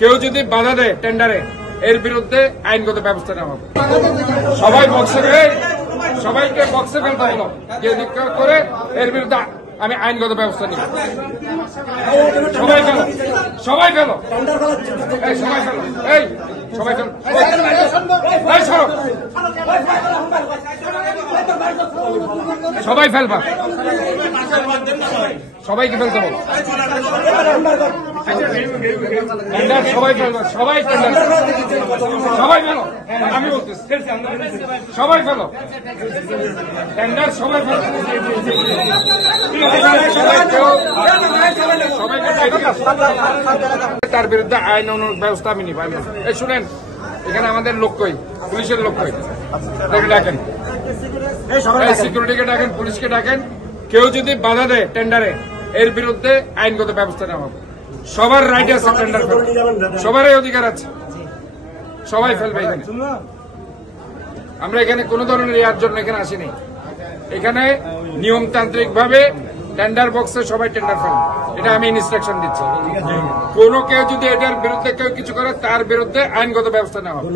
কেউ যদি বাধা দেয় টেন্ডারে এর বিরুদ্ধে আইনগত ব্যবস্থা নেওয়া হবে। সবাই সবাইকে বক্সে ফেলতে হলো, যে করে এর বিরুদ্ধে আমি আইনগত ব্যবস্থা নিব। সবাই ফেলো সবাই ফেলবা, সবাইকে ফেলতে হবে, সবাই ফেলবা, সবাই ফেলো, আমি বলতেছি সবাই ফেলো টেন্ডার, সবাই ফেলো, তার বিরুদ্ধে আইন ব্যবস্থা আমি নিব। এই শুনেন, এখানে আমাদের লোক কই, পুলিশের লোক কই, ডাকেন, সিকিউরিটিকে ডাকেন, পুলিশকে ডাকেন। কেউ যদি বাধা দেয় টেন্ডারে এর বিরুদ্ধে আইনগত ব্যবস্থা নেওয়া হবে। সবার রাইট আছে, টেন্ডার সবারই অধিকার আছে, সবাই ফেলবে এখানে। আমরা এখানে কোন ধরনের ইয়ার জন্য এখানে আসিনি। এখানে নিয়মতান্ত্রিক ভাবে টেন্ডার বক্সে সবাই টেন্ডার ফেলবে, এটা আমি ইনস্ট্রাকশন দিচ্ছি। কেউ যদি এটার বিরুদ্ধে কেউ কিছু করে তার বিরুদ্ধে আইনগত ব্যবস্থা নেওয়া হবে।